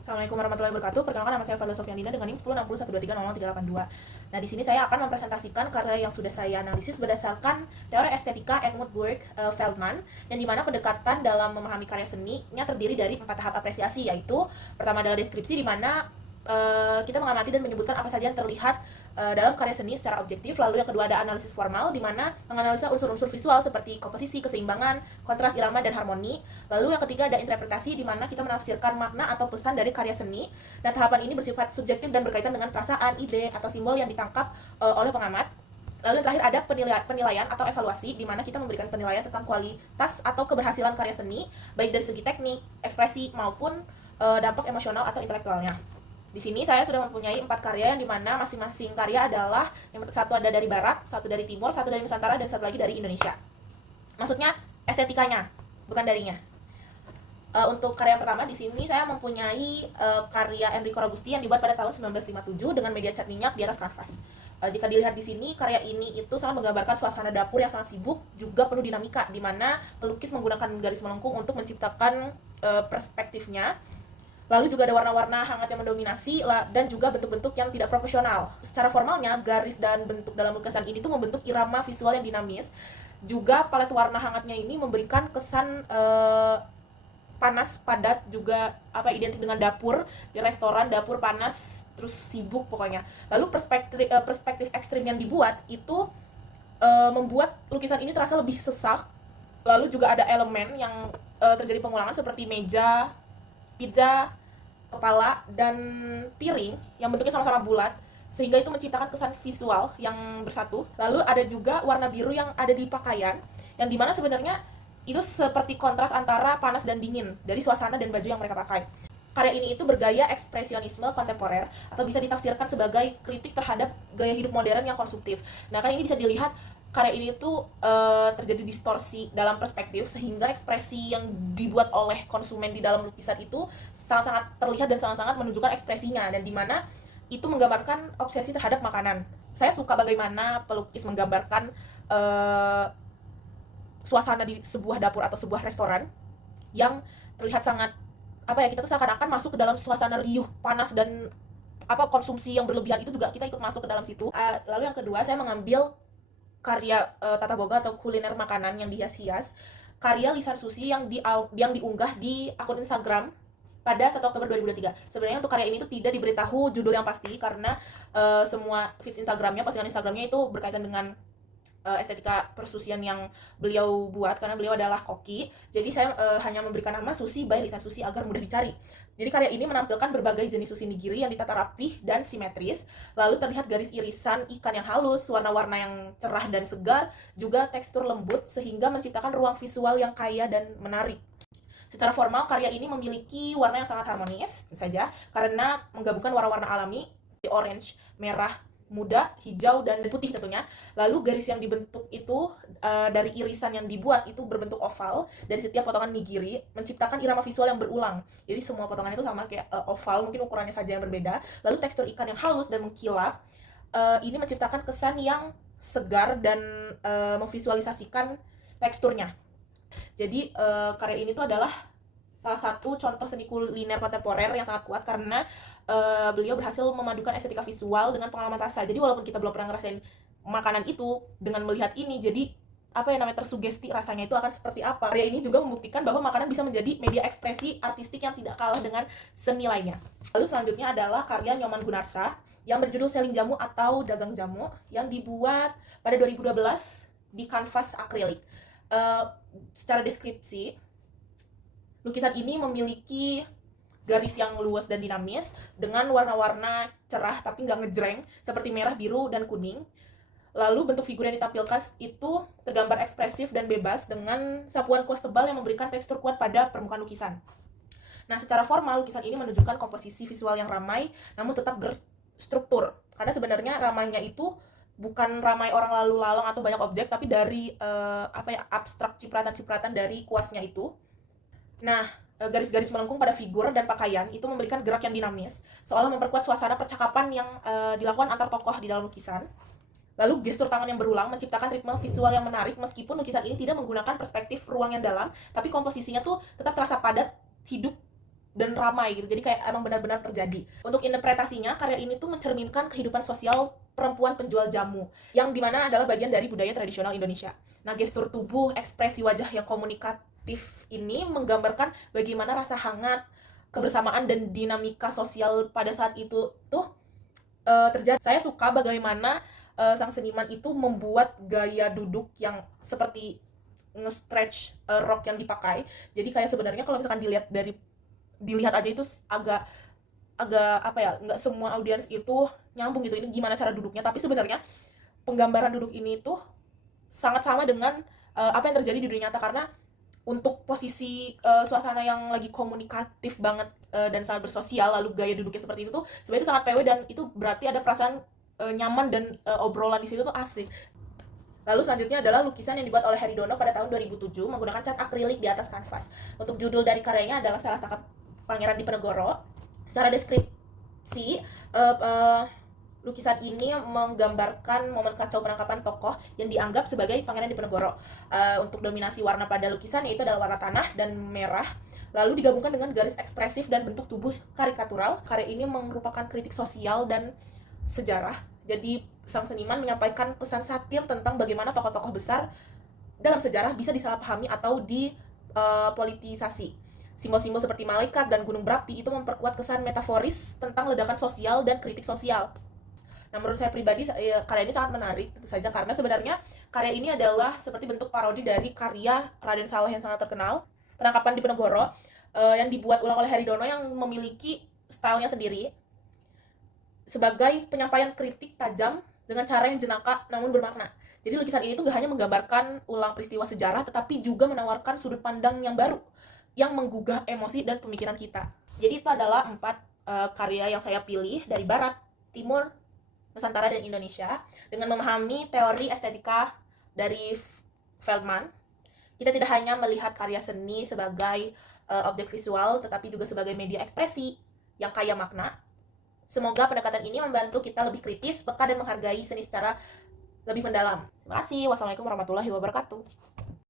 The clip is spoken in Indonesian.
Assalamualaikum warahmatullahi wabarakatuh. Perkenalkan, nama saya Fadla Sofiandina dengan NIM 106012300382. Nah, di sini saya akan mempresentasikan karya yang sudah saya analisis berdasarkan teori estetika Edmund Burke Feldman, yang dimana pendekatan dalam memahami karya seninya terdiri dari 4 tahap apresiasi, yaitu pertama adalah deskripsi, di mana kita mengamati dan menyebutkan apa saja yang terlihat dalam karya seni secara objektif. Lalu yang kedua ada analisis formal, di mana menganalisa unsur-unsur visual seperti komposisi, keseimbangan, kontras, irama, dan harmoni. Lalu yang ketiga ada interpretasi, di mana kita menafsirkan makna atau pesan dari karya seni. Dan tahapan ini bersifat subjektif dan berkaitan dengan perasaan, ide, atau simbol yang ditangkap oleh pengamat. Lalu yang terakhir ada penilaian atau evaluasi, di mana kita memberikan penilaian tentang kualitas atau keberhasilan karya seni, baik dari segi teknik, ekspresi, maupun dampak emosional atau intelektualnya. Di sini saya sudah mempunyai 4 karya, yang dimana masing-masing karya adalah, yang satu ada dari barat, satu dari timur, satu dari Nusantara, dan satu lagi dari Indonesia. Maksudnya estetikanya, bukan darinya. Untuk karya yang pertama di sini saya mempunyai karya Enrico Robusti yang dibuat pada tahun 1957 dengan media cat minyak di atas kanvas. Jika dilihat di sini, karya ini itu sangat menggambarkan suasana dapur yang sangat sibuk, juga penuh dinamika, di mana pelukis menggunakan garis melengkung untuk menciptakan perspektifnya. Lalu juga ada warna-warna hangat yang mendominasi dan juga bentuk-bentuk yang tidak proporsional. Secara formalnya, garis dan bentuk dalam lukisan ini tuh membentuk irama visual yang dinamis. Juga palet warna hangatnya ini memberikan kesan panas, padat, juga identik dengan dapur di restoran, dapur panas, terus sibuk pokoknya. Lalu perspektif ekstrim yang dibuat itu membuat lukisan ini terasa lebih sesak. Lalu juga ada elemen yang terjadi pengulangan seperti meja, pizza, kepala, dan piring yang bentuknya sama-sama bulat, sehingga itu menciptakan kesan visual yang bersatu. Lalu ada juga warna biru yang ada di pakaian, yang dimana sebenarnya itu seperti kontras antara panas dan dingin dari suasana dan baju yang mereka pakai. Karya ini itu bergaya ekspresionisme kontemporer, atau bisa ditafsirkan sebagai kritik terhadap gaya hidup modern yang konsumtif. Nah, kan ini bisa dilihat karya ini tuh terjadi distorsi dalam perspektif, sehingga ekspresi yang dibuat oleh konsumen di dalam lukisan itu sangat-sangat terlihat dan sangat-sangat menunjukkan ekspresinya, dan dimana itu menggambarkan obsesi terhadap makanan. Saya suka bagaimana pelukis menggambarkan suasana di sebuah dapur atau sebuah restoran yang terlihat sangat kita tuh seakan-akan masuk ke dalam suasana riuh, panas, dan konsumsi yang berlebihan itu juga kita ikut masuk ke dalam situ. Lalu yang kedua, saya mengambil karya tata boga atau kuliner makanan yang dihias-hias, karya Lisan Susi yang diunggah di akun Instagram pada 1 Oktober 2023. Sebenarnya untuk karya ini tuh tidak diberitahu judul yang pasti, karena semua feed Instagramnya, postingan Instagramnya itu berkaitan dengan estetika persusian yang beliau buat, karena beliau adalah koki. Jadi saya hanya memberikan nama Sushi by Lisan Sushi agar mudah dicari. Jadi karya ini menampilkan berbagai jenis sushi nigiri yang ditata rapih dan simetris. Lalu terlihat garis irisan ikan yang halus, warna-warna yang cerah dan segar, juga tekstur lembut, sehingga menciptakan ruang visual yang kaya dan menarik. Secara formal, karya ini memiliki warna yang sangat harmonis saja, karena menggabungkan warna-warna alami, orange, merah, muda, hijau, dan putih tentunya. Lalu garis yang dibentuk itu dari irisan yang dibuat itu berbentuk oval dari setiap potongan nigiri, menciptakan irama visual yang berulang. Jadi semua potongan itu sama kayak oval, mungkin ukurannya saja yang berbeda. Lalu tekstur ikan yang halus dan mengkilap ini menciptakan kesan yang segar dan memvisualisasikan teksturnya. Jadi karya ini tuh adalah salah satu contoh seni kuliner kontemporer yang sangat kuat, karena beliau berhasil memadukan estetika visual dengan pengalaman rasa. Jadi walaupun kita belum pernah ngerasain makanan itu, dengan melihat ini jadi tersugesti rasanya itu akan seperti apa. Karya ini juga membuktikan bahwa makanan bisa menjadi media ekspresi artistik yang tidak kalah dengan seni lainnya. Lalu selanjutnya adalah karya Nyoman Gunarsa yang berjudul Seling Jamu atau Dagang Jamu, yang dibuat pada 2012 di kanvas akrilik. Secara deskripsi, lukisan ini memiliki garis yang luas dan dinamis dengan warna-warna cerah tapi nggak ngejreng seperti merah, biru, dan kuning. Lalu bentuk figur yang ditampilkan itu tergambar ekspresif dan bebas dengan sapuan kuas tebal yang memberikan tekstur kuat pada permukaan lukisan. Nah, secara formal, lukisan ini menunjukkan komposisi visual yang ramai namun tetap berstruktur. Karena sebenarnya ramainya itu bukan ramai orang lalu lalang atau banyak objek, tapi dari abstrak, cipratan-cipratan dari kuasnya itu. Nah, garis-garis melengkung pada figur dan pakaian itu memberikan gerak yang dinamis, seolah memperkuat suasana percakapan yang dilakukan antar tokoh di dalam lukisan. Lalu gestur tangan yang berulang menciptakan ritme visual yang menarik, meskipun lukisan ini tidak menggunakan perspektif ruang yang dalam, tapi komposisinya tuh tetap terasa padat, hidup, dan ramai gitu. Jadi kayak emang benar-benar terjadi. Untuk interpretasinya, karya ini tuh mencerminkan kehidupan sosial perempuan penjual jamu, yang dimana adalah bagian dari budaya tradisional Indonesia. Nah, gestur tubuh, ekspresi wajah yang komunikatif ini menggambarkan bagaimana rasa hangat, kebersamaan, dan dinamika sosial pada saat itu tuh terjadi. Saya suka bagaimana sang seniman itu membuat gaya duduk yang seperti nge-stretch rok yang dipakai. Jadi kayak sebenarnya kalau misalkan dilihat aja itu agak agak apa ya, nggak semua audiens itu nyambung gitu, ini gimana cara duduknya, tapi sebenarnya penggambaran duduk ini tuh sangat sama dengan apa yang terjadi di dunia nyata, karena untuk posisi suasana yang lagi komunikatif banget dan sangat bersosial, lalu gaya duduknya seperti itu tuh sebenarnya itu sangat PW, dan itu berarti ada perasaan nyaman, dan obrolan di situ tuh asik. Lalu selanjutnya adalah lukisan yang dibuat oleh Heridono pada tahun 2007 menggunakan cat akrilik di atas kanvas. Untuk judul dari karyanya adalah Salah Tangkap Pangeran Diponegoro. Secara deskripsi, lukisan ini menggambarkan momen kacau penangkapan tokoh yang dianggap sebagai Pangeran Diponegoro. Untuk dominasi warna pada lukisan yaitu adalah warna tanah dan merah. Lalu digabungkan dengan garis ekspresif dan bentuk tubuh karikatural. Karya ini merupakan kritik sosial dan sejarah. Jadi sang seniman menyampaikan pesan satir tentang bagaimana tokoh-tokoh besar dalam sejarah bisa disalahpahami atau dipolitisasi. Simbol-simbol seperti malaikat dan gunung berapi itu memperkuat kesan metaforis tentang ledakan sosial dan kritik sosial. Nah, menurut saya pribadi, karya ini sangat menarik tentu saja, karena sebenarnya karya ini adalah seperti bentuk parodi dari karya Raden Saleh yang sangat terkenal, Penangkapan Diponegoro, yang dibuat ulang oleh Heridono, yang memiliki stylenya sendiri sebagai penyampaian kritik tajam dengan cara yang jenaka namun bermakna. Jadi lukisan ini tuh gak hanya menggambarkan ulang peristiwa sejarah, tetapi juga menawarkan sudut pandang yang baru yang menggugah emosi dan pemikiran kita. Jadi itu adalah 4 karya yang saya pilih dari Barat, Timur, Nusantara, dan Indonesia. Dengan memahami teori estetika dari Feldman, kita tidak hanya melihat karya seni sebagai objek visual, tetapi juga sebagai media ekspresi yang kaya makna. Semoga pendekatan ini membantu kita lebih kritis, peka, dan menghargai seni secara lebih mendalam. Terima kasih. Wassalamualaikum warahmatullahi wabarakatuh.